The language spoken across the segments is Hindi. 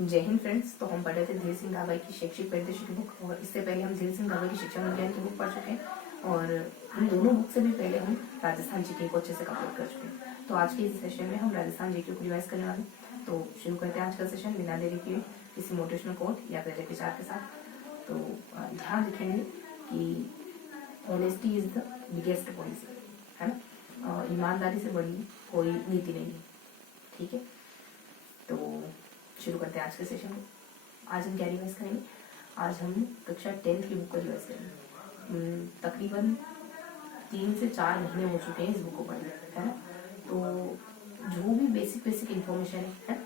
जय हिंद फ्रेंड्स। तो हम पढ़ रहे थे धीर सिंह रावत की शैक्षिक परिदृश्य की बुक, और इससे पहले हम धीर सिंह रावत की शिक्षा विज्ञान की बुक पढ़ चुके हैं, और इन दोनों बुक से भी पहले हम राजस्थान जीके को अच्छे से कंप्लीट कर चुके हैं। तो आज के इस सेशन में हम राजस्थान जीके को रिवाइज करने वाले हैं। तो शुरू करते हैं आज का सेशन बिना देरी के किसी मोटिवेशनल कोट या प्रेरक विचार के साथ। तो ध्यान रखेंगे कि honesty is the biggest policy, है ना। ईमानदारी से बड़ी कोई नीति नहीं है, ठीक है। तो शुरू करते हैं आज के सेशन को। आज हम क्या रिवाइज करेंगे? आज हम कक्षा 10th की बुक को रिवाइज करेंगे। तकरीबन 3 से 4 महीने हो चुके हैं इस बुक को पढ़ने, है ना। तो जो भी बेसिक इन्फॉर्मेशन है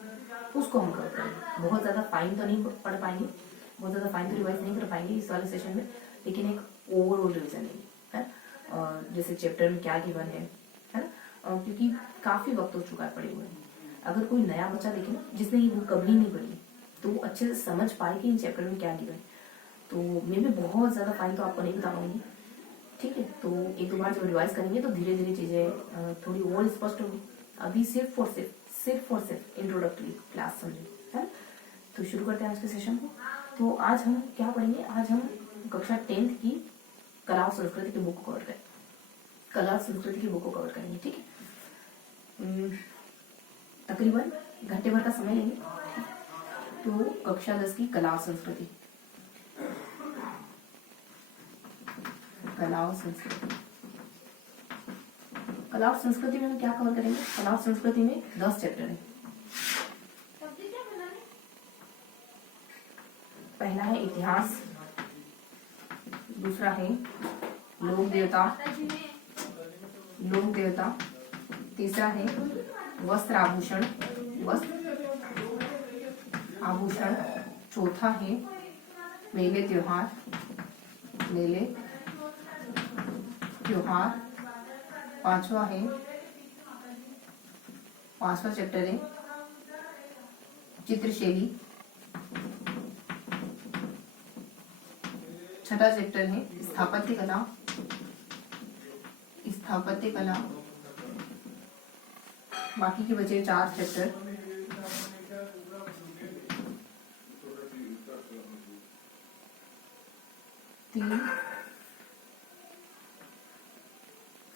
उसको हम कवर करेंगे। बहुत ज़्यादा फाइन तो नहीं पढ़ पाएंगे, बहुत ज़्यादा फाइन तो रिवाइज नहीं कर पाएंगे इस वाले सेशन में, लेकिन एक ओवरऑल रिविजन लेंगे, है। और जैसे चैप्टर में क्या गिवन है ना, क्योंकि काफ़ी वक्त हो चुका है पढ़े हुए। अगर कोई नया बच्चा देखे ना जिसने ये बुक कभी नहीं पढ़ी, तो वो अच्छे से समझ पाए कि इन चैप्टर में क्या गिवन है। तो मैं भी बहुत ज़्यादा फाइन तो आपको नहीं बता पाऊंगी, ठीक है। तो एक दो बार जब रिवाइज करेंगे तो धीरे धीरे चीज़ें थोड़ी और स्पष्ट होगी। अभी सिर्फ और सिर्फ इंट्रोडक्टरी क्लास समझे, है। तो शुरू करते हैं आज के सेशन को। तो आज हम क्या पढ़ेंगे? आज हम कक्षा 10th की कला और संस्कृति की बुक को कवर करें, कला और संस्कृति की बुक को कवर करेंगे, ठीक है। तकरीबन घंटे भर का समय लेंगे। तो कक्षा 10 की कला और संस्कृति, कला और संस्कृति, कला और संस्कृति में हम क्या कवर करेंगे? कला और संस्कृति में 10 चैप्टर है। पहला है इतिहास, दूसरा है लोक देवता, तीसरा है वस्त्र आभूषण, चौथा है मेले त्योहार, पांचवा चैप्टर है चित्रशैली, छठा चैप्टर है स्थापत्य कला, बाकी के बचे 4 चैप्टर।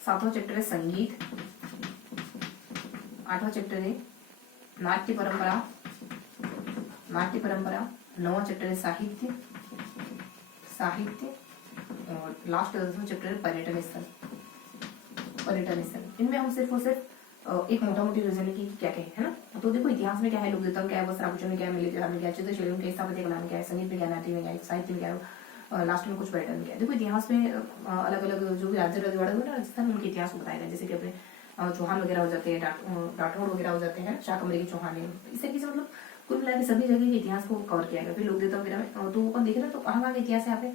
सातवां चैप्टर है संगीत, 8वां चैप्टर है नाट्य परंपरा, 9वां चैप्टर है साहित्य, और लास्ट 10वां चैप्टर है पर्यटन स्थल। इनमें हम सिर्फ और सिर्फ एक मोटा मोटी रिविजन की क्या क्या है ना। तो देखो इतिहास में क्या है, लोक देवता में क्या है, वस्त्र आभूषण में क्या है, मेले त्योहार में क्या है, चित्रशैली में क्या है, स्थापत्य कला में क्या है, संगीत में क्या है, नाट्य में क्या है, साहित्य में क्या है, लास्ट में कुछ पर्यटन में क्या है। देखो इतिहास में अलग अलग जो भी राज्य रजवाड़े हुए ना राजस्थान, उनके इतिहास को बताया गया। जैसे कि अपने चौहान वगैरह हो जाते हैं, राठौड़ वगैरह हो जाते हैं, शाकंभरी के चौहान है, इस तरीके से मतलब कुल मिला के सभी जगह के इतिहास को कवर किया गया। फिर लोक देवता वगैरह में तो अपन देखे ना तो कहाँ का इतिहास है यहाँ पे,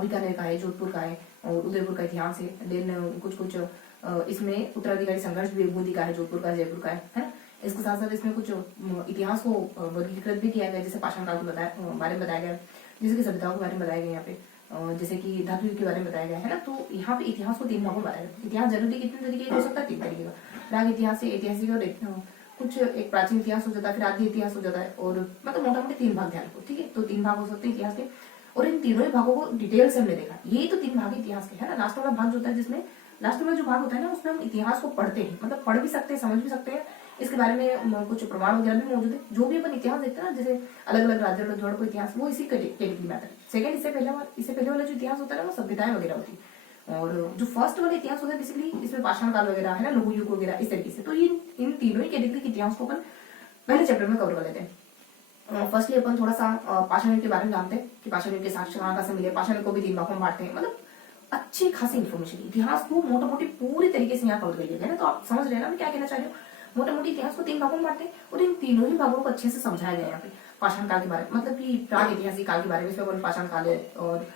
बीकानेर का है, जोधपुर का है, और उदयपुर का इतिहास है। देन कुछ इसमें उत्तराधिकारी संघर्ष भी बूंदी का है, जोधपुर का, जयपुर का है ना। इसके साथ साथ इसमें कुछ इतिहास को वर्गीकृत भी किया गया, जैसे पाषाण काल के बारे में बताया गया, जैसे कि सभ्यताओं के बारे में बताया गया यहाँ पे, जैसे कि धातु युग के बारे में बताया गया है ना। तो यहाँ पे इतिहास को 3 भागों में बताया गया। इतिहास जनरली कितने तरीके का हो सकता है? 3 तरीके का। प्राग इतिहास है, ऐतिहासिक, और कुछ एक प्राचीन इतिहास हो जाता है, फिर आदि इतिहास हो जाता है, और मतलब मोटा मोटी 3 भाग ध्यान रखो, ठीक है। तो 3 भाग हो सकते हैं इतिहास के, और इन तीनों ही भागों को डिटेल से हमने देखा। यही तो 3 भाग इतिहास के, है ना। लास्ट वाला भाग जो होता है, जिसमें लास्ट वाला जो भाग होता है ना, उसमें हम इतिहास को पढ़ते हैं, मतलब पढ़ भी सकते हैं, समझ भी सकते हैं, इसके बारे में कुछ प्रमाण वगैरह भी मौजूद है। जो भी अपन इतिहास देखते हैं ना, जैसे अलग अलग राज्य रजवाड़ों को इतिहास, वो इसी कैटेगरी में आता है। सेकंड, इससे पहले वाला जो इतिहास होता है ना, वो सभ्यताएं वगैरह होती है। और जो फर्स्ट वाला इतिहास होता है बेसिकली इसमें पाषाण काल वगैरह है ना, लघु युग वगैरह, इस तरीके से। तो इन तीनों ही कैटेगरी के इतिहास को अपन पहले चैप्टर में कवर कर लेते हैं। फर्स्टली अपन थोड़ा सा पाषाण युग के बारे में जानते हैं कि पाषाण युग के साक्ष्य कहाँ से मिले। पाषाण युग को भी 3 भागों में बांटते हैं, मतलब अच्छी खासी इन्फॉर्मेशन, इतिहास को मोटा मोटी पूरी तरीके से यहाँ कवर कर लिया गया ना। तो आप समझ रहे हैं ना मैं क्या कहना चाह रही हूँ। मोटा मोटी इतिहास को 3 भागों में बांटते हैं, और इन तीनों ही भागों को अच्छे से समझाया गया यहाँ पे। पाषाण काल के बारे में, मतलब कि प्राग ऐतिहासिक काल के बारे में, इसमें अपन पाषाण काल है और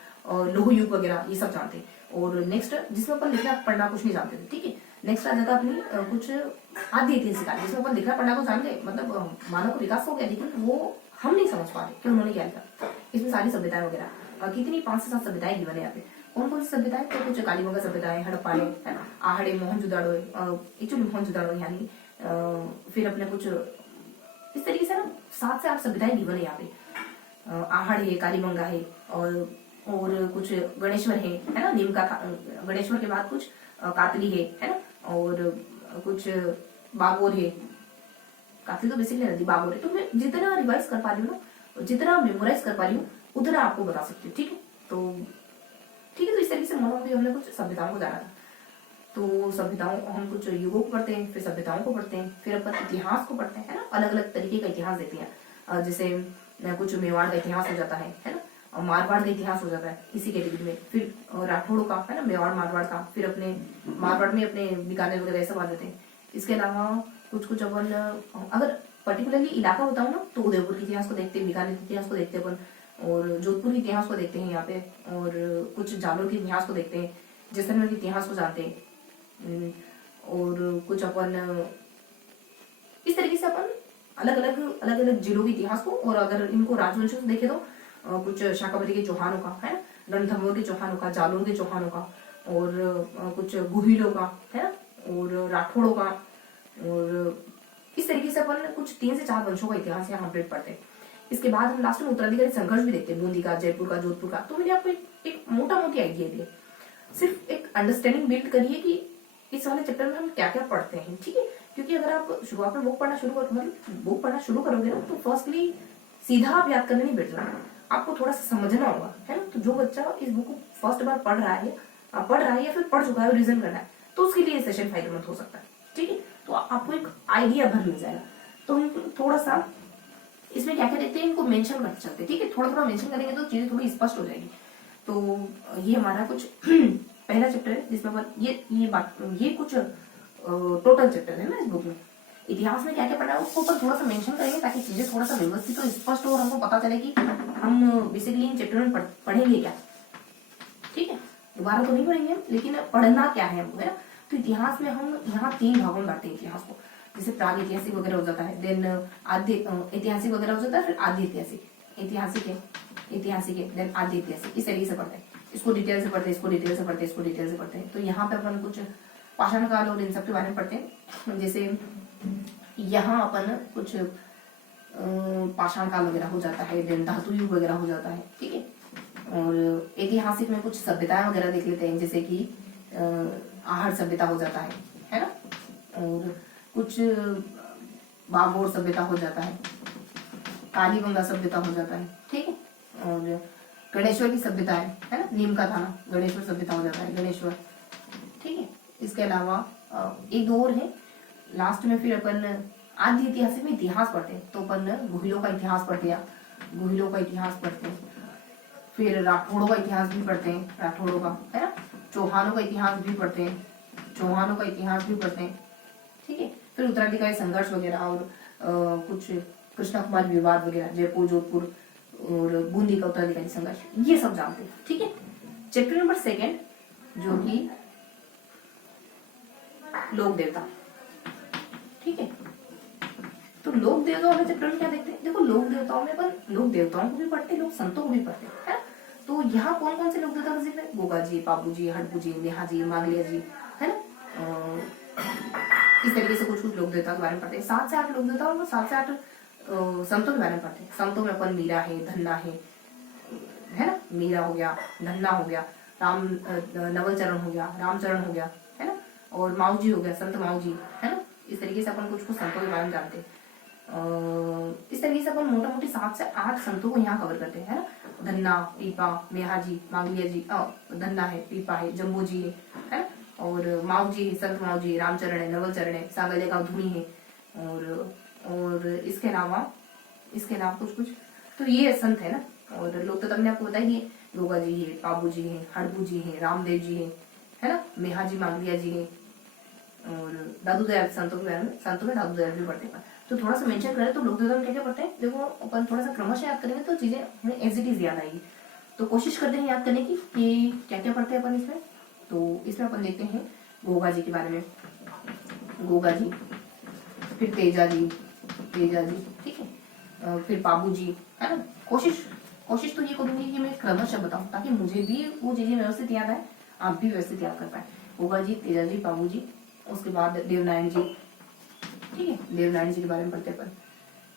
लौह युग वगैरह ये सब जानते हैं। और नेक्स्ट जिसमें अपन लिखना पढ़ना कुछ नहीं जानते थे, ठीक है। नेक्स्ट आ जाता अपनी कुछ आदि ऐतिहासिक काल, जिसमें अपन लिखना पढ़ना को जान गए, मतलब मानव का विकास हो गया, लेकिन वो हम नहीं समझ पा रहे कि उन्होंने क्या लिखा। इसमें सारी सभ्यताएं वगैरह कितनी 5 से 7 सभ्यताएं गिवन है यहाँ पे। कौन कौन सी सभ्यताएं? तो कुछ कालीबंगा सभ्यताएं, हड़प्पा है ना, आहड़े, मोहनजोदाड़ो, एक्चुअली मोहनजोदाड़ो यानी, फिर अपने कुछ इस तरीके से ना 7 से 8 सभ्यताएं गिवन है यहाँ पे। आहड़ है, कालीबंगा है, और कुछ गणेश्वर है ना, नीम का गणेश्वर के बाद कुछ कातली है ना, और कुछ बागोर है। कातली तो बेसिकली नदी, बागोर है। तो मैं जितना रिवाइज कर पा रही हूँ ना, जितना मेमोराइज कर पा रही हूँ, उतना आपको बता सकती हूँ। ठीक है, तो इस तरीके से मोटा मोटी हमने कुछ सभ्यताओं को जाना था। तो सभ्यताओं हम कुछ युगों को पढ़ते हैं, फिर सभ्यताओं को पढ़ते हैं, फिर अपन इतिहास को पढ़ते हैं ना, अलग अलग तरीके का इतिहास देते हैं। जैसे कुछ मेवाड़ का इतिहास हो जाता है ना, और मारवाड़ का इतिहास हो जाता है इसी कैटेगरी में। फिर राठौड़ों का है ना, मेवाड़ मारवाड़ का, फिर अपने मारवाड़ में अपने बीकानेर वगैरह सब आ जाते हैं। इसके अलावा कुछ अपन अगर पर्टिकुलरली इलाका बताऊं ना, तो उदयपुर के इतिहास को देखते हैं, बीकानेर के इतिहास को देखते हैं अपन, और जोधपुर के इतिहास को देखते हैं यहाँ पे, और कुछ जालोर के इतिहास को देखते हैं, जैसलमेर के इतिहास को जानते हैं, और कुछ अपन इस तरीके से अपन अलग अलग जिलों के इतिहास को, और अगर इनको राजवंशों से देखे तो कुछ शाकंभरी के चौहानों का है ना, रणथंभौर के चौहानों का, जालोर के चौहानों का, और कुछ गुहिलों का है ना, और राठौड़ों का, और इस तरीके से अपन कुछ 3 से 4 वंशों का इतिहास यहाँ कंप्लीट पढ़ते हैं। इसके बाद हम लास्ट में उत्तराधिकारी संघर्ष भी देखते हैं, बूंदी का, जयपुर का, जोधपुर का। तो मैंने आपको एक मोटा मोटी आइडिया दिया, सिर्फ एक अंडरस्टैंडिंग बिल्ड करिए कि इस वाले चैप्टर में हम क्या क्या पढ़ते हैं। ठीक है, क्योंकि अगर आप शुरुआत में बुक पढ़ना शुरू करोगे ना, तो फर्स्टली सीधा आप याद करने नहीं बैठ जाओगे, आपको थोड़ा सा समझना होगा, है ना। तो जो बच्चा इस बुक को फर्स्ट बार पढ़ रहा है या फिर पढ़ चुका है और रिविजन करना है, तो उसके लिए सेशन फायदेमंद हो सकता है। ठीक है, तो आपको एक आइडिया भर मिल जाएगा। तो हम थोड़ा सा इसमें क्या क्या देखते हैं, इनको मेंशन करते चलते हैं। ठीक है, थोड़ा थोड़ा मेंशन करेंगे तो चीजें थोड़ी स्पष्ट हो जाएगी। तो ये हमारा कुछ पहला चैप्टर है, जिसमें अपन ये कुछ टोटल चैप्टर है ना इस बुक में। इतिहास में क्या क्या पढ़ा है उसको ऊपर थोड़ा सा मेंशन करेंगे, ताकि चीजें थोड़ा सा व्यवस्थित और स्पष्ट हो, और हमको पता चले कि हम बेसिकली इन चैप्टर में पढ़ेंगे क्या। ठीक है, दोबारा तो नहीं पढ़ेंगे, लेकिन पढ़ना क्या है हमको, है ना। तो इतिहास में हम यहाँ 3 भागों में बांटते हैं इतिहास को। जैसे प्राग ऐतिहासिक वगैरह हो जाता है, देन आद्य ऐतिहासिक वगैरह हो जाता है, फिर आदि ऐतिहासिक है, देन आदि ऐतिहासिक। इस तरीके से पढ़ते हैं, इसको डिटेल से पढ़ते हैं, इसको डिटेल से पढ़ते हैं, इसको डिटेल से पढ़ते हैं। तो यहाँ पे अपन कुछ पाषाण काल और इन सब के बारे में पढ़ते हैं। जैसे यहाँ अपन कुछ पाषाण काल वगैरह हो जाता है, देन धातु युग वगैरह हो जाता है। ठीक है, और ऐतिहासिक में कुछ सभ्यताएं वगैरह देख लेते हैं, जैसे कि आहड़ सभ्यता हो जाता है ना, और कुछ बागोर सभ्यता हो जाता है, कालीबंगा सभ्यता हो जाता है। ठीक है, और गणेश्वर की सभ्यता है ना, नीम का थाना, गणेश्वर सभ्यता हो जाता है, गणेश्वर। ठीक है, इसके अलावा एक दो और है लास्ट में। फिर अपन आदि ऐतिहासिक में इतिहास पढ़ते हैं, तो अपन गुहिलों का इतिहास पढ़ते हैं, फिर राठौड़ों का इतिहास भी पढ़ते हैं, राठौड़ों का है ना, चौहानों का इतिहास भी पढ़ते हैं। ठीक है, फिर उत्तराधिकारी संघर्ष वगैरह, और कुछ कृष्णा कुमार विवाद वगैरह, जयपुर, जोधपुर और बूंदी का उत्तराधिकारी संघर्ष, ये सब जानते हैं। ठीक है, चैप्टर नंबर 2 जो कि लोक देवता। ठीक है, तो लोक देवताओं वाले चैप्टर में क्या देखते हैं, देखो लोक देवताओं में अपन लोक देवताओं को भी पढ़ते हैं, लोक संतों को भी पढ़ते हैं, है ना। तो यहाँ कौन कौन से लोक देवता का जिक्र है, गोगा जी, पाबू जी, हड़पू जी, नेहा जी, मांगलिया जी, है ना। इस तरीके से कुछ लोक देवता के बारे में पढ़ते हैं। 7 से 8 लोक देवता और 7 से 8 संतों के बारे में पढ़ते हैं। संतों में अपन मीरा है, धन्ना है ना, मीरा हो गया, धन्ना हो गया, नवल चरण हो गया, रामचरण हो गया, है ना, और माऊ जी हो गया, संत माऊ जी, है ना। इस तरीके से अपन कुछ संतों के बारे में जानते हैं। इस तरीके से अपन मोटा मोटी 7 से 8 संतों को यहाँ कवर करते हैं, है ना। धन्ना, पीपा, मेहा जी, मांगलिया जी, धन्ना है, पीपा है, जम्बू जी है ना, और माऊ जी, संत माऊ जी, रामचरण है, नवल चरण है, सांगले का धुनी है, और इसके अलावा कुछ तो ये संत है ना। और लोग तो तुमने आपको बताई दिए, गोगा जी है, पाबू जी है, हड़बू जी है, रामदेव जी है ना, मेहा जी, मांगलिया जी है, और दादू दयाल। संतों के बारे में दादू दयाल भी पढ़ते हैं। तो थोड़ा सा मेंशन करें तो लोक देवता में क्या क्या पढ़ते हैं, देखो अपन थोड़ा सा क्रमशः याद करेंगे तो चीजें हमें एज इट इज याद आएगी। तो कोशिश करते हैं याद करने की कि क्या क्या पढ़ते हैं अपन इसमें। तो इसमें अपन देखते हैं गोगा जी के बारे में, गोगा जी, फिर तेजा जी, ठीक है, फिर बाबू जी, है ना। कोशिश तो ये करूंगी कि मैं क्रमशः बताऊं, ताकि मुझे भी वो चीजें व्यवस्थित याद आए, आप भी व्यवस्थित याद कर पाए। गोगा जी, तेजा जी, बाबू जी, उसके बाद देवनारायण जी, ठीक है, देवनारायण जी के बारे में पढ़ते अपन।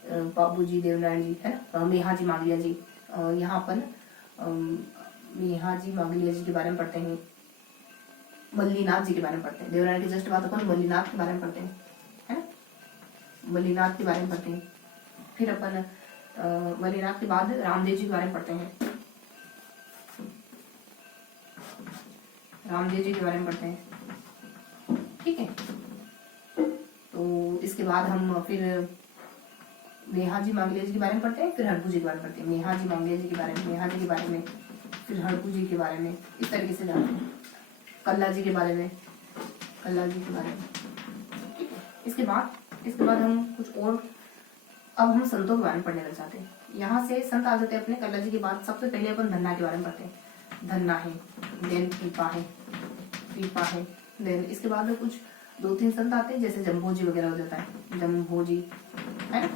बाबू जी, देवनारायण जी, है ना, मेहा जी मांगलिया जी, यहाँ अपन मेहा जी मांगलिया जी के बारे में पढ़ते हैं, मल्लीनाथ जी के बारे में पढ़ते हैं। देवनारायण के जस्ट बाद अपन मल्लीनाथ के बारे में पढ़ते हैं, है ना, मल्लीनाथ के बारे में पढ़ते हैं। फिर अपन मल्लीनाथ के बाद रामदेव जी के बारे में पढ़ते हैं, रामदेव जी के बारे में पढ़ते हैं, ठीक है। तो इसके बाद हम फिर मेहा जी मांगलिया जी के बारे में पढ़ते हैं, फिर हड़कू जी के बारे में पढ़ते हैं। मेहा जी मांगलिया जी के बारे में, मेहा जी के बारे में, फिर हड़कू जी के बारे में, इस तरीके से जाते हैं। कल्ला जी के बारे में, कल्ला जी के बारे में, ठीक है। इसके बाद हम कुछ और, अब हम संतों के बारे में पढ़ने लग जाते हैं। यहाँ से संत आ जाते हैं अपने। कल्ला जी के बाद सबसे पहले अपन धन्ना के बारे में पढ़ते हैं। धन्ना है, देन पीपा है, पीपा है, देन इसके बाद में कुछ 2-3 संत आते हैं, जैसे जम्भोजी वगैरह हो जाता है, जम्भोजी है ना,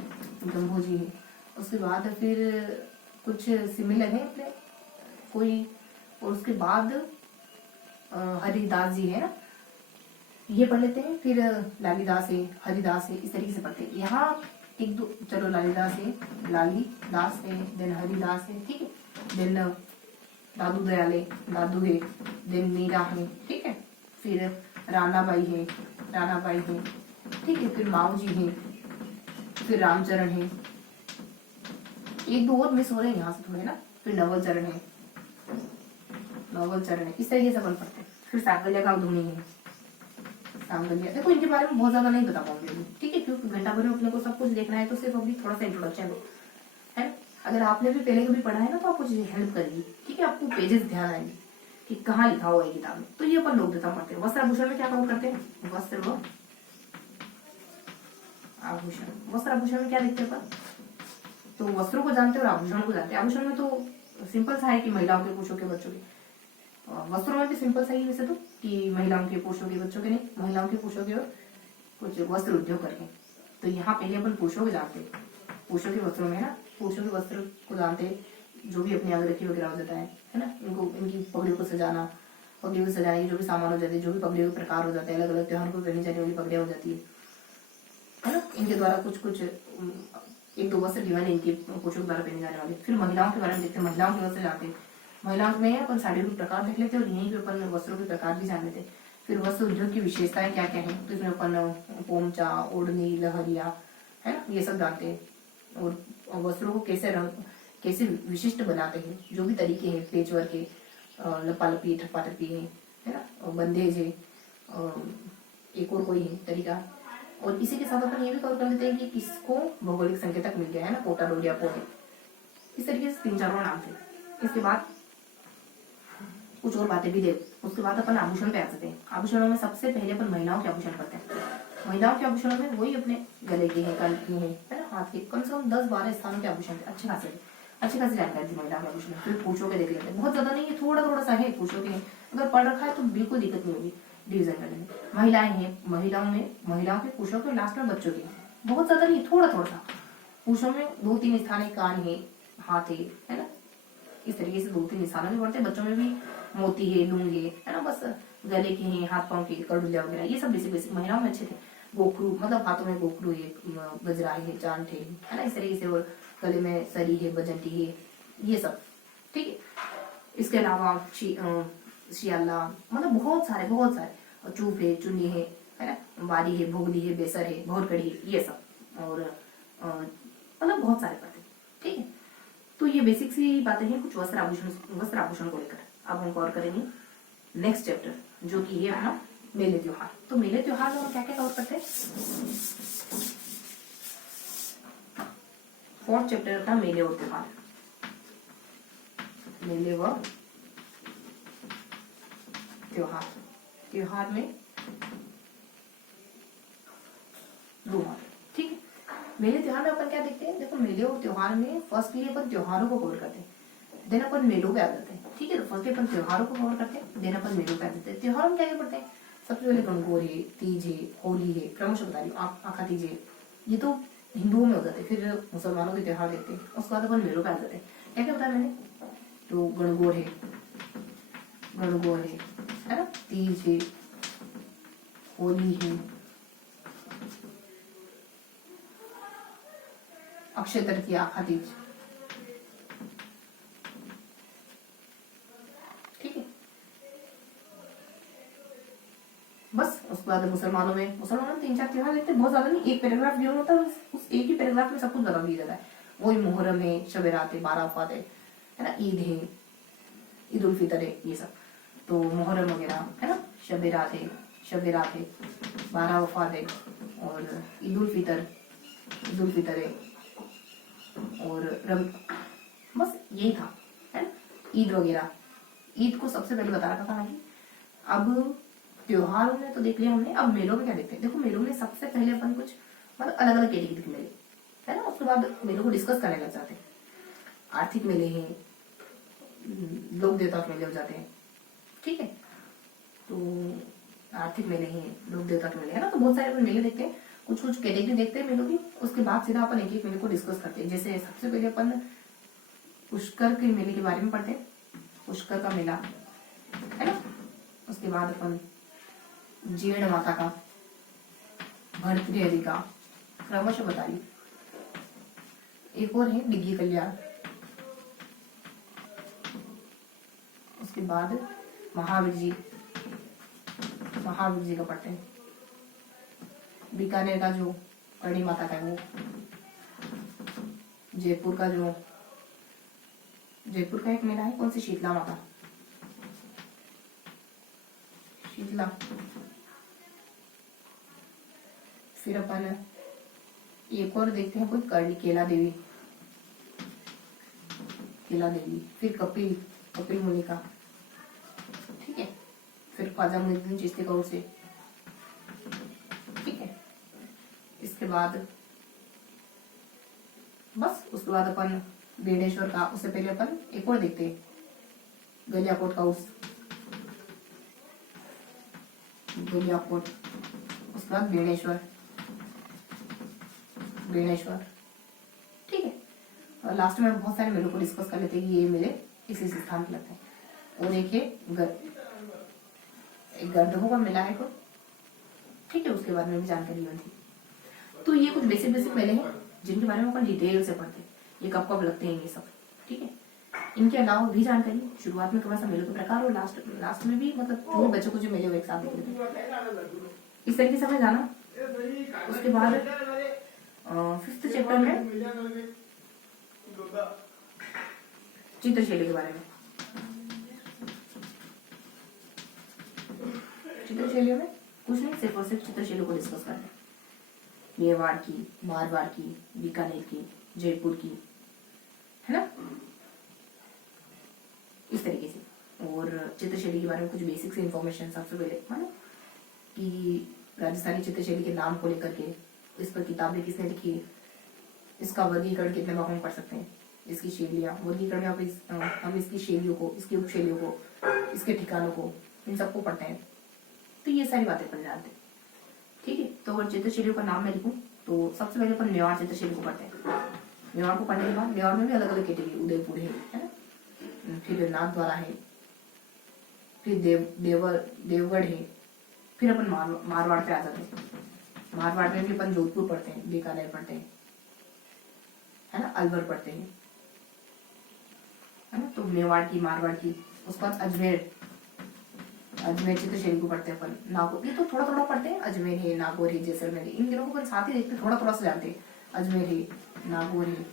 जम्भोजी है। उसके बाद फिर कुछ सिमिलर है अपने कोई, और उसके बाद हरिदास जी है ना, ये पढ़ लेते हैं। फिर लालीदास है, हरिदास है, इस तरीके से पढ़ते हैं। यहाँ 1-2, चलो लालीदास है, लालीदास है, देन हरिदास है, ठीक है, देन दादू दयाल है, दादू है, देन मीरा है, ठीक है, फिर रानाबाई है, रानाबाई है, ठीक है, फिर माऊ जी है, फिर रामचरण है, 1-2 और मिस हो रहे हैं यहाँ से थोड़े ना, फिर नवल चरण है, नवल चरण है, इस तरीके से अपन पढ़ते हैं। फिर सांगलिया का धुनी है, सांगलिया, देखो इनके बारे में बहुत ज्यादा नहीं बता पाऊंगी अभी, ठीक है, क्योंकि घंटा भर में अपने को सब कुछ देखना है, तो सिर्फ अभी थोड़ा सा इंट्रोडक्शन दो, है। अगर आपने भी पहले कभी पढ़ा है ना, तो आपको हेल्प करेगी, ठीक है, आपको पेजेस ध्यान आएंगे कि कहाँ लिखा हुआ है किताब में। तो ये अपन लोक देवता पढ़ते हैं। वस्त्र आभूषण में क्या काम करते हैं, वस्त्र व आभूषण, वस्त्र आभूषण में क्या देखते हैं अपन, तो वस्त्रों को जानते हैं और आभूषण को जानते हैं। आभूषण में तो सिंपल सा है कि महिलाओं के, पुरुषों के, बच्चों के। वस्त्रों में भी सिंपल सा ही वैसे तो, कि महिलाओं के, पुरुषों के, बच्चों के नहीं, महिलाओं के, पुरुषों के, और कुछ वस्त्र उद्योग करके। तो यहाँ पहले अपन पुरुषों को जानते हैं, पुरुषों के वस्त्रों में है ना, पुरुषों के वस्त्र को जानते हैं, जो भी अपने अंगरखी वगैरह हो जाता है ना, इनको, इनकी पगड़ियों को सजाना, पगड़ियों को सजाने के जो भी सामान हो जाते हैं, जो भी पगड़ियों के प्रकार हो जाते हैं, अलग अलग त्योहार को पहनी जाने वाली पगड़ियाँ हो जाती है ना, इनके द्वारा कुछ 1-2 वस्त्र गिवन है इनके, पुरुषों के द्वारा पहने जाने वाले। फिर महिलाओं के बारे में देखते हैं, महिलाओं के वस्त्र जानते हैं। महिलाओं में अपन साड़ियों के प्रकार देख लेते हैं, और यहीं पे अपन वस्त्रों के प्रकार भी जान लेते हैं। फिर वस्त्र उद्योग की विशेषताएं क्या क्या है, तो इसमें अपन पोमचा, ओढ़नी, लहरिया, है ना, ये सब जानते हैं। और वस्त्रों को कैसे विशिष्ट बनाते हैं, जो भी तरीके हैं, पेचवर्क के, लपालपी, ठप्पा ठप्पी है ना, और बंदेज है, एक और कोई है तरीका। और इसी के साथ अपन ये भी कवर कर लेते हैं कि किसको भौगोलिक संकेतक मिल गया है ना, पोटा, डोलिया, पोटे, इस तरीके से 3-4 नाम थे। इसके बाद कुछ और बातें भी देख, उसके बाद अपन आभूषण पे आ जाते हैं। आभूषणों में सबसे पहले अपन महिलाओं के आभूषण करते हैं। महिलाओं के आभूषणों में वही अपने गले के हैं, कान के हैं, है ना, हाथ के, कम से कम 10-12 स्थानों के आभूषण अच्छी खासी जानकारी थी महिलाओं के आभूषण। फिर पुरुषों के देख लेते हैं, बहुत ज्यादा नहीं है, थोड़ा सा है पुरुषों के, अगर पढ़ रखा है तो बिल्कुल दिक्कत नहीं होगी डिवीजन करने में। महिलाएं हैं, महिलाओं के, पुरुषों के, लास्ट में बच्चों के, बहुत ज्यादा नहीं, थोड़ा सा। पुरुषों में 2-3 स्थान है, कान है, हाथ है ना, इस तरीके से 2-3 स्थानों में पढ़ते हैं। बच्चों में भी मोती है, लूंग है ना, बस गले के हैं, हाथ पांव के, कड़ुलिया वगैरह, ये सब बेसिक महिलाओं में अच्छे थे। गोखरू, मतलब हाथों में गोखरू है, गजराई है, चांट है ना, इस तरीके से, और गले में सरी है, बजंती है, ये सब, ठीक है। इसके अलावा शियाला, मतलब बहुत सारे चूप है, चुन्नी है ना, बारी है, भोगली है, बेसर है, भौरकड़ी है, ये सब, और मतलब बहुत सारे पढ़ते, ठीक है। तो ये बेसिक सी बातें हैं कुछ वस्त्र आभूषण को लेकर। अब हम कवर करेंगे नेक्स्ट चैप्टर, जो कि ये है ना, मेले त्योहार। तो मेले त्योहार में क्या क्या कवर करते हैं, 4th चैप्टर था मेले और त्योहार। मेले व त्योहार, त्योहार में 2 बार, ठीक है। मेले त्योहार में अपन क्या देखते हैं, देखो मेले और त्योहार में फर्स्टली अपन त्योहारों को कवर करते हैं, देन अपन मेलों पे आ जाते हैं, ठीक है। तो फर्स्ट अपन त्योहारों को कवर करते हैं, देन अपन मेलों पे आ जाते हैं। त्योहारों में क्या क्या पढ़ते हैं, सबसे पहले गणगौर है, तीज है, होली है, क्रमशः बता रही हूँ, आखा तीज है, ये तो हिंदुओं में हो जाते हैं। फिर मुसलमानों के त्योहार देखते हैं, उसके बाद अपन मेलों पे आ जाते हैं। क्या क्या बताया मैंने, तो गणगौर है ना, तीज है, होली है, अक्षय तृतीया, खातीज, ठीक है। बस उसके बाद मुसलमानों में 3-4 त्योहार देखते, बहुत ज्यादा नहीं, एक पैराग्राफ गिवन होता है, उस एक ही पैराग्राफ में सब कुछ बता दिया जाता है। वही मुहर्रम है, शब रात है, 12 वफात है ना, ईद है, ईद उल फितर है, ये सब तो मुहर्रम वगैरह है ना, शब रात है, 12 वफात है, और ईद उल फितर है, और बस यही था, है ना। ईद वगैरह, ईद को सबसे पहले बता रखा था ना कि अब त्योहारों में तो देख लिया हमने, अब मेलों में क्या देखते हैं। देखो मेलों में सबसे पहले अपन कुछ मतलब अलग अलग कैटेगरी के मेले, है ना, उसके बाद मेलों को डिस्कस करने लग जाते हैं। आर्थिक मेले हैं, लोक देवता मेले हो जाते हैं, ठीक है। तो आर्थिक मेले हैं, लोक देवता के मेले, है ना, तो बहुत सारे अपन मेले देखते हैं, कुछ कैटेगरी देखते हैं मेलों की, उसके बाद सीधा अपन एक एक मेले को डिस्कस करते हैं। जैसे सबसे पहले अपन पुष्कर के मेले के बारे में पढ़ते हैं, पुष्कर का मेला, है ना। उसके बाद अपन जीर्ण माता का, भर्तृहरि का क्रमशः बता रही। एक और है डिग्गी कल्याण, उसके बाद महावीर जी का पढ़ते हैं। बीकानेर का जो करणी माता का है वो, जयपुर का एक मेला है, कौन सी, शीतला माता, शीतला। फिर अपन एक और देखते हैं कोई करणी, केला देवी, फिर कपिल मुनि का, ठीक है। फिर ख्वाजा मुइनुद्दीन चिश्ती का उर्स, ठीक है। इसके बाद बस उसके बाद अपन बेणेश्वर का, उससे पहले अपन एक और देखते हैं गलियाकोट का उर्स, गलियाकोट। उसके बाद बेणेश्वर, ठीक है। और लास्ट में बहुत सारे मेलों को डिस्कस कर लेते हैं कि ये मेले इस स्थान पे लगते हैं। और एक है गर्दभों का मेला है को, ठीक है, उसके बारे में भी जानकारी दी थी। तो ये कुछ बेसिक मेले हैं जिनके बारे में अपन डिटेल से पढ़ते हैं, ये कब कब लगते हैं ये सब, ठीक है। इनके अलावा भी जानकारी शुरुआत में थोड़ा सा मेलों के प्रकार, और लास्ट में भी मतलब जो बच्चों को जो मेले हुए एक साथ देख लेते हैं, इस तरीके से हमें जाना। उसके बाद 5th चैप्टर में चित्रशैली के बारे में, चित्रशैली में कुछ नहीं, सिर्फ और सिर्फ चित्रशैली को डिस्कस करना है। मेवाड़ की, मारवाड़ की, बीकानेर की, जयपुर की, है ना, इस तरीके से। और चित्रशैली के बारे में कुछ बेसिक से इंफॉर्मेशन सबसे पहले मानो कि राजस्थानी चित्रशैली के नाम को लेकर के, इस पर किताबें किसने लिखी, इसका वर्गीकरण कितने भागों में पढ़ सकते हैं, इसकी शैलियाँ, वर्गीकरण में हम इसकी शैलियों को, इसकी उपशैलियों को, इसके ठिकानों को, इन सबको पढ़ते हैं। तो ये सारी बातें अपन जानते हैं, ठीक है। तो अगर चित्रशैलियों का नाम मैं लिखूं तो सबसे पहले अपन मेवाड़ चित्रशैली को पढ़ते हैं। मेवाड़ को पढ़ने के बाद मेवाड़ में भी अलग अलग कैटेगरी, उदयपुर है ना, फिर नाथ द्वारा है, फिर देवगढ़ है, फिर अपन मारवाड़ पे आ जाते हैं। मारवाड़ में भी अपन जोधपुर पढ़ते हैं, बीकानेर पढ़ते हैं, है ना, अलवर पढ़ते हैं, है ना। तो मेवाड़ की, मारवाड़ की, उसके बाद अजमेर चित्रशैली को पढ़ते हैं अपन। नागौर, ये तो थोड़ा थोड़ा पढ़ते हैं, अजमेर है, नागौर है, जैसलमेर है, इन दिनों को अपन साथ ही देखते हैं, थोड़ा थोड़ा सा जानते हैं। अजमेर है, नागौर है,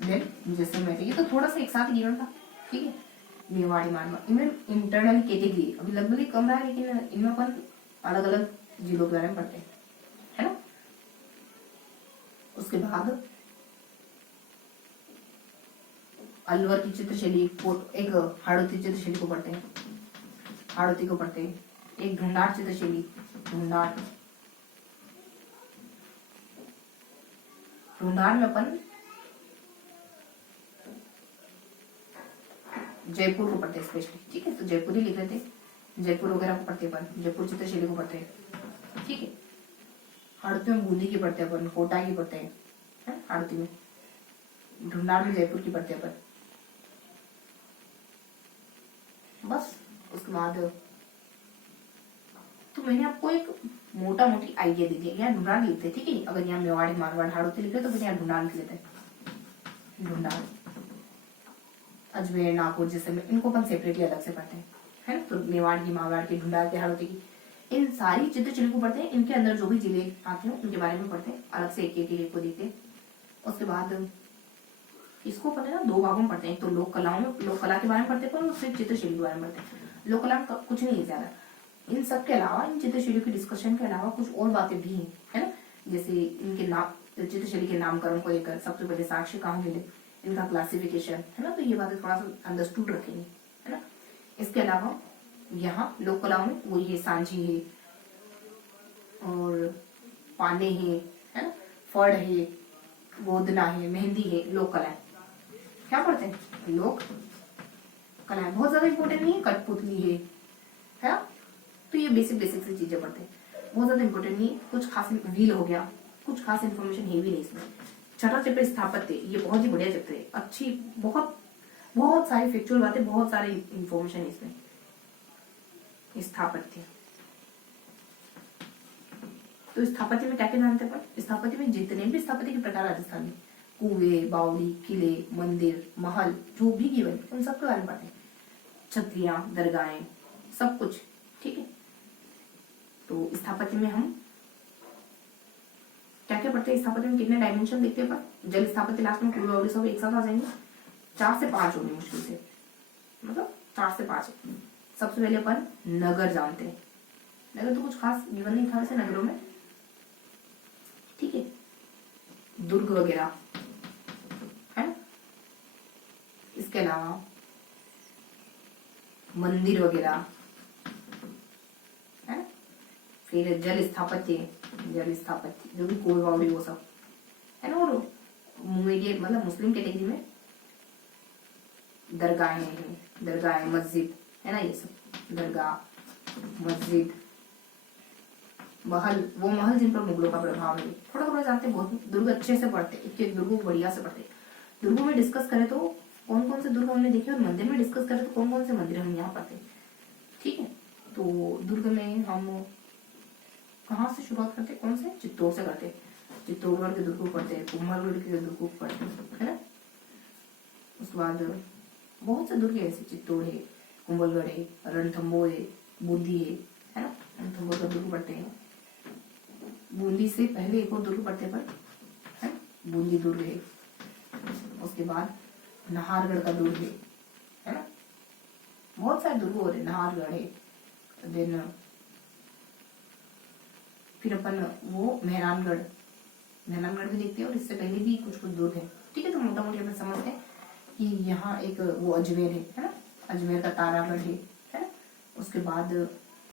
देन जैसलमेर है, ये तो थोड़ा सा एक साथ गिवन था, ठीक है। मेवाड़ी, मारवाड़, इनमें इंटरनल कैटेगरी अभी लगभग कम रहा है, लेकिन इनमें अपन अलग अलग जिलों के बारे में पढ़ते हैं, है ना। उसके बाद अलवर की चित्रशैली, एक हाड़ौती चित्रशैली को पढ़ते हैं, एक ढूंढाड़ चित्रशैली, ढूंढाड़ में अपन जयपुर को पढ़ते हैं स्पेशली, ठीक है। तो जयपुर ही लिख लेते हैं, जयपुर वगैरह को पढ़ते हैं अपन, जयपुर चित्रशैली को पढ़ते हैं, ठीक है। हाड़ौती में बूंदी की पढ़ते हैं अपन, कोटा की पढ़ते हैं, हाड़ौती में। ढूंढाड़ में जयपुर की पढ़ते हैं अपन, बस। उसके बाद तो मैंने आपको एक मोटा मोटी आइडिया दे दिया। यहाँ ढूंढान लिखते, ठीक है। अगर यहाँ मेवाड़ी मारवाड़ हाड़ौती लिखे तो फिर यहाँ ढूंढान लिख लेते हैं। ढूंढान, अजमेर, नागौर, जैसलमेर, इनको अपन सेपरेटली अलग से पढ़ते हैं, है ना। तो मेवाड़ की, मारवाड़ की, ढूंढान की, हाड़ौती की, इन सारी चित्र को पढ़ते हैं। इनके अंदर जो भी जिले आते हैं उनके बारे में पढ़ते हैं, अलग से एक एक को देखते हैं। उसके बाद इसको पढ़ते ना 2 भागों में पढ़ते हैं। एक तो लोक कलाओं में, लोक कला के बारे में पढ़ते हैं, और फिर चित्रशैली के बारे में पढ़ते हैं। लोक कला कुछ नहीं है ज्यादा, इन सब के अलावा, इन चित्रशैली की डिस्कशन के अलावा कुछ और बातें भी हैं, है ना। जैसे इनके नाम, चित्रशैली के नामकरण को लेकर सबसे पहले साक्ष्य कहाँ मिले, इनका क्लासिफिकेशन, है ना। तो ये बातें थोड़ा सा अंडरस्टूड रखेंगे, है ना। इसके अलावा यहाँ लोक कलाओं में वही है, सांझी है और पाने है ना, फड़ है, गोदना है, मेहंदी है, लोक कला है। क्या पढ़ते हैं? लोक कला। बहुत ज्यादा इंपॉर्टेंट नहीं है। कठपुतली है ना। तो ये बेसिक सी चीजें पढ़ते हैं, बहुत ज्यादा इंपॉर्टेंट नहीं। कुछ खास व्हील हो गया, कुछ खास इन्फॉर्मेशन है भी नहीं इसमें। छठा चैप्टर स्थापत्य, ये बहुत ही बढ़िया चैप्टर है। अच्छी, बहुत सारी फैक्चुअल बातें, बहुत सारी इंफॉर्मेशन है इसमें। स्थापत्य, तो स्थापत्य में क्या क्या जानते हैं अपन? स्थापत्य में जितने भी स्थापत्य के प्रकार राजस्थान में, कुएं, बावड़ी, किले, मंदिर, महल, जो भी गिवन, उन सबके बारे में पढ़ते हैं। छत्रियां, दरगाहें, सब कुछ, ठीक है। तो स्थापत्य में हम क्या क्या पढ़ते हैं? स्थापत्य में कितने डायमेंशन देखते हैं अपन? जल स्थापत्य लास्ट में कुएं बावड़ी सब एक साथ आ जाएंगे। 4 से 5 होंगे मुश्किल से, मतलब 4 से 5। सबसे पहले अपन नगर जानते हैं। नगर तो कुछ खास गिवन नहीं था वैसे नगरों में, ठीक है। दुर्ग वगैरह है। इसके अलावा मंदिर वगैरह है। फिर जल स्थापत्य जो भी कोई बावड़ी वो सब है ना। और मीडियम मतलब मुस्लिम कैटेगरी में दरगाहें, मस्जिद है ना, ये सब दरगाह, मस्जिद, महल, वो महल जिन पर मुगलों का प्रभाव है, थोड़ा थोड़ा जानते हैं। बहुत दुर्ग अच्छे से पढ़ते, एक दुर्गों को बढ़िया से पढ़ते। दुर्गों में डिस्कस करें तो कौन कौन से दुर्ग हमने देखे, और मंदिर में डिस्कस करें तो कौन कौन से मंदिर हम यहाँ पढ़ते, ठीक है। तो दुर्ग में हम कहाँ से शुरुआत करते, कौन से? चित्तौड़ से करते। चित्तौड़गढ़ के दुर्ग को पढ़ते हैं, कुम्भलगढ़ के दुर्ग को पढ़ते हैं, है ना। उसके बाद बहुत से दुर्ग है ऐसे, चित्तौड़ है, कुंभलगढ़ है, रणथंबोर है, बूंदी है ना। रणथंबोर का दुर्ग पढ़ते हैं। बूंदी से पहले एक और दुर्ग पढ़ते पर है, बूंदी दुर्ग है। उसके बाद नाहरगढ़ का दुर्ग है ना। बहुत सारे दुर्ग हो रहे, नाहरगढ़ है। देन फिर अपन वो मेहरानगढ़ भी देखते हैं, और इससे पहले भी कुछ दुर्ग है, ठीक है। तो मोटा मोटी अपन समझते हैं कि यहाँ एक वो अजमेर है ना, अजमेर का तारागढ़ है ना। उसके बाद